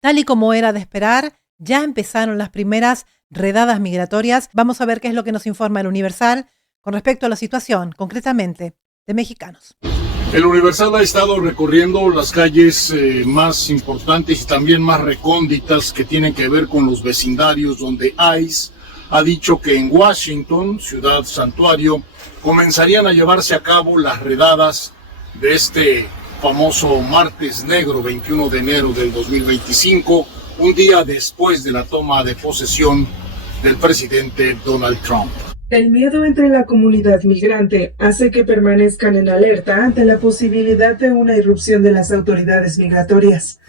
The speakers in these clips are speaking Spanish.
Tal y como era de esperar, ya empezaron las primeras redadas migratorias. Vamos a ver qué es lo que nos informa el Universal con respecto a la situación, concretamente, de mexicanos. El Universal ha estado recorriendo las calles más importantes y también más recónditas que tienen que ver con los vecindarios donde ICE ha dicho que en Washington, ciudad santuario, comenzarían a llevarse a cabo las redadas de este famoso martes negro, 21 de enero del 2025, un día después de la toma de posesión del presidente Donald Trump. El miedo entre la comunidad migrante hace que permanezcan en alerta ante la posibilidad de una irrupción de las autoridades migratorias.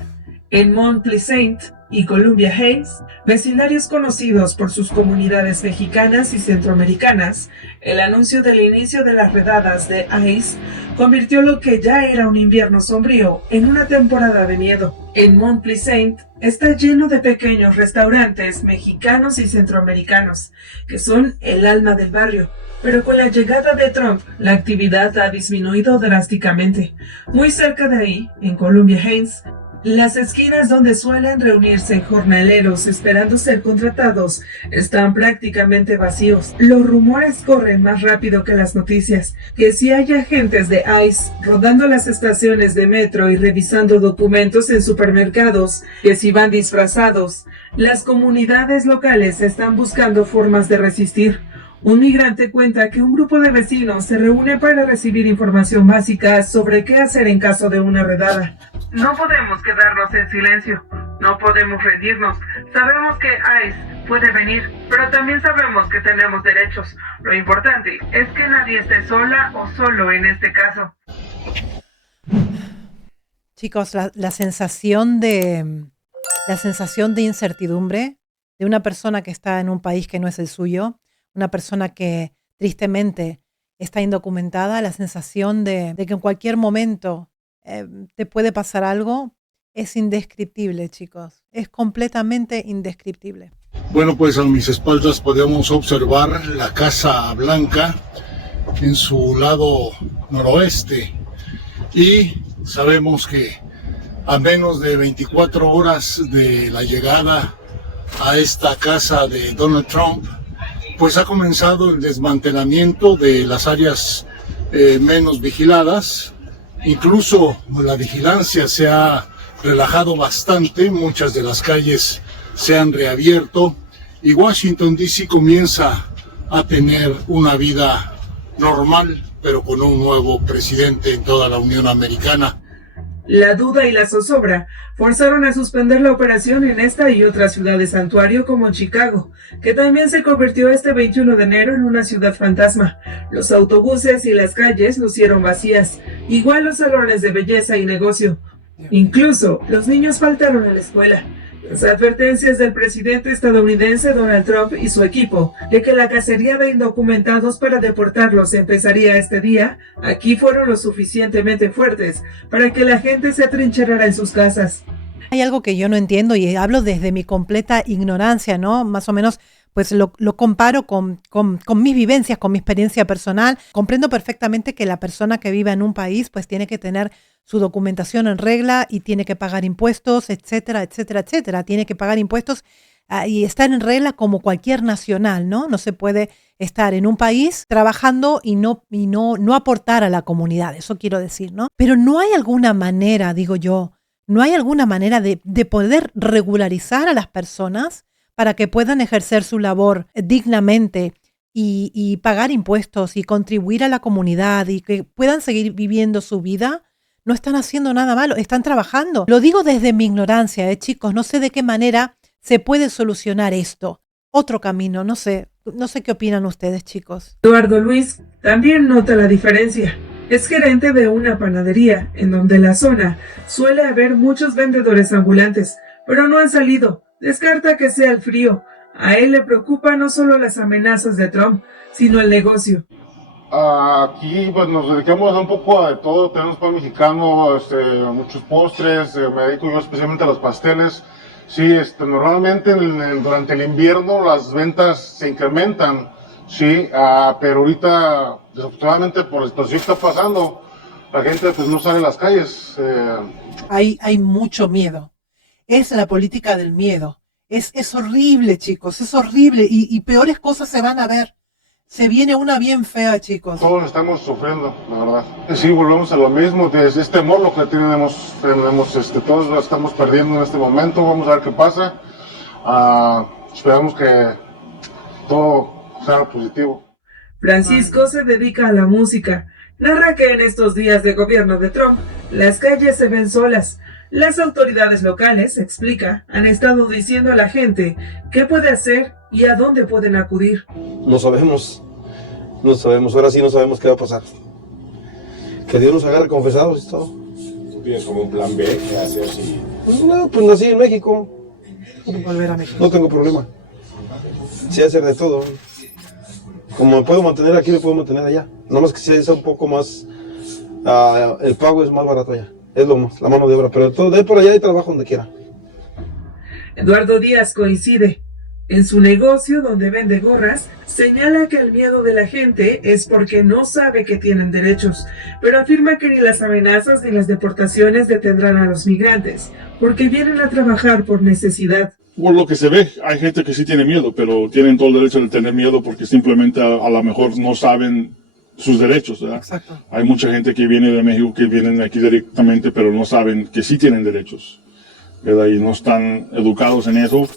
En Mont Pleasant y Columbia Heights, vecindarios conocidos por sus comunidades mexicanas y centroamericanas, el anuncio del inicio de las redadas de ICE convirtió lo que ya era un invierno sombrío en una temporada de miedo. En Mont Pleasant está lleno de pequeños restaurantes mexicanos y centroamericanos, que son el alma del barrio. Pero con la llegada de Trump, la actividad ha disminuido drásticamente. Muy cerca de ahí, en Columbia Heights, las esquinas donde suelen reunirse jornaleros esperando ser contratados están prácticamente vacíos. Los rumores corren más rápido que las noticias, que si hay agentes de ICE rodando las estaciones de metro y revisando documentos en supermercados, que si van disfrazados, las comunidades locales están buscando formas de resistir. Un migrante cuenta que un grupo de vecinos se reúne para recibir información básica sobre qué hacer en caso de una redada. No podemos quedarnos en silencio, no podemos rendirnos. Sabemos que ICE puede venir, pero también sabemos que tenemos derechos. Lo importante es que nadie esté sola o solo en este caso. Chicos, la sensación de incertidumbre de una persona que está en un país que no es el suyo, una persona que tristemente está indocumentada, la sensación de que en cualquier momento te puede pasar algo, es indescriptible, chicos. Es completamente indescriptible. Bueno, pues a mis espaldas podemos observar la Casa Blanca en su lado noroeste y sabemos que a menos de 24 horas de la llegada a esta casa de Donald Trump, pues ha comenzado el desmantelamiento de las áreas menos vigiladas. Incluso la vigilancia se ha relajado bastante, muchas de las calles se han reabierto y Washington DC comienza a tener una vida normal, pero con un nuevo presidente en toda la Unión Americana. La duda y la zozobra forzaron a suspender la operación en esta y otras ciudades santuario como Chicago, que también se convirtió este 21 de enero en una ciudad fantasma. Los autobuses y las calles lucieron vacías, igual los salones de belleza y negocio. Incluso los niños faltaron a la escuela. Las advertencias del presidente estadounidense Donald Trump y su equipo de que la cacería de indocumentados para deportarlos empezaría este día, aquí fueron lo suficientemente fuertes para que la gente se atrincherara en sus casas. Hay algo que yo no entiendo y hablo desde mi completa ignorancia, ¿no? Más o menos, pues lo comparo con mis vivencias, con mi experiencia personal. Comprendo perfectamente que la persona que vive en un país pues tiene que tener su documentación en regla y tiene que pagar impuestos, etcétera, etcétera, etcétera. Tiene que pagar impuestos y estar en regla como cualquier nacional, ¿no? No se puede estar en un país trabajando y no aportar a la comunidad, eso quiero decir, ¿no? Pero no hay alguna manera, digo yo, no hay alguna manera de poder regularizar a las personas para que puedan ejercer su labor dignamente y pagar impuestos y contribuir a la comunidad y que puedan seguir viviendo su vida. No están haciendo nada malo, están trabajando. Lo digo desde mi ignorancia, chicos, no sé de qué manera se puede solucionar esto. Otro camino, no sé qué opinan ustedes, chicos. Eduardo Luis también nota la diferencia. Es gerente de una panadería, en donde en la zona suele haber muchos vendedores ambulantes, pero no han salido. Descarta que sea el frío. A él le preocupa no solo las amenazas de Trump, sino el negocio. Aquí pues nos dedicamos a un poco de todo, tenemos pan mexicano, muchos postres, me dedico yo especialmente a los pasteles. Sí, normalmente durante el invierno las ventas se incrementan, sí, pero ahorita desafortunadamente por la situación que está pasando, la gente pues no sale a las calles. Hay mucho miedo. es la política del miedo. Es horrible, chicos, es horrible y peores cosas se van a ver. Se viene una bien fea, chicos. Todos estamos sufriendo, la verdad. Sí, volvemos a lo mismo, desde este temor lo que tenemos todos lo estamos perdiendo en este momento. Vamos a ver qué pasa. Esperamos que todo sea positivo. Francisco se dedica a la música. Narra que en estos días de gobierno de Trump, las calles se ven solas. Las autoridades locales, explica, han estado diciendo a la gente qué puede hacer y a dónde pueden acudir. No sabemos, ahora sí no sabemos qué va a pasar. Que Dios nos agarre confesados y todo. ¿Tú tienes como un plan B? ¿Qué hacer si...? No, pues nací en México. Volver a México. No tengo problema. Sí hacer de todo. Como me puedo mantener aquí, me puedo mantener allá. Nada más que si es un poco más... el pago es más barato allá. Es la mano de obra, pero todo de por allá hay trabajo donde quiera. Eduardo Díaz coincide. En su negocio, donde vende gorras, señala que el miedo de la gente es porque no sabe que tienen derechos, pero afirma que ni las amenazas ni las deportaciones detendrán a los migrantes, porque vienen a trabajar por necesidad. Por lo que se ve, hay gente que sí tiene miedo, pero tienen todo el derecho de tener miedo porque simplemente a lo mejor no saben sus derechos, ¿verdad? Exacto. Hay mucha gente que viene de México, que vienen aquí directamente, pero no saben que sí tienen derechos, ¿verdad? Y no están educados en eso.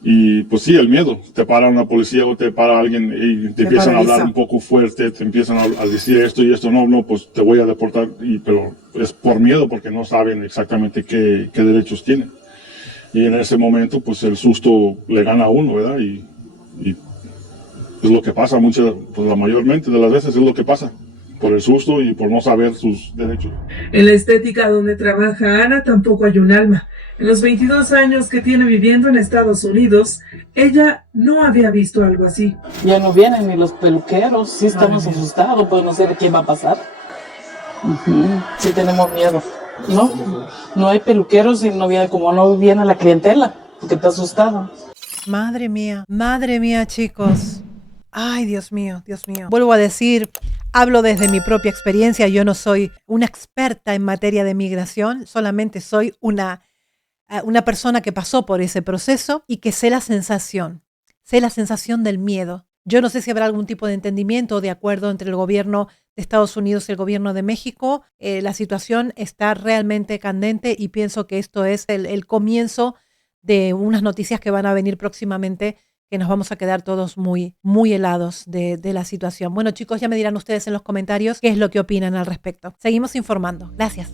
Y pues sí, el miedo. Te para una policía o te para alguien y te empiezan a hablar un poco fuerte, te empiezan a decir esto y esto. No, pues te voy a deportar. Pero es por miedo porque no saben exactamente qué derechos tienen. Y en ese momento, pues el susto le gana a uno, ¿verdad? Y es lo que pasa pues la mayormente de las veces es lo que pasa, por el susto y por no saber sus derechos. En la estética donde trabaja Ana tampoco hay un alma. En los 22 años que tiene viviendo en Estados Unidos, ella no había visto algo así. Ya no vienen ni los peluqueros, sí estamos asustados, pues no sé de qué va a pasar. Sí tenemos miedo. No hay peluqueros y como no viene la clientela, porque está asustado. Madre mía, chicos. Ay, Dios mío, Dios mío. Vuelvo a decir, hablo desde mi propia experiencia. Yo no soy una experta en materia de migración, solamente soy una persona que pasó por ese proceso y que sé la sensación del miedo. Yo no sé si habrá algún tipo de entendimiento o de acuerdo entre el gobierno de Estados Unidos y el gobierno de México. La situación está realmente candente y pienso que esto es el comienzo de unas noticias que van a venir próximamente, que nos vamos a quedar todos muy, muy helados de la situación. Bueno, chicos, ya me dirán ustedes en los comentarios qué es lo que opinan al respecto. Seguimos informando. Gracias.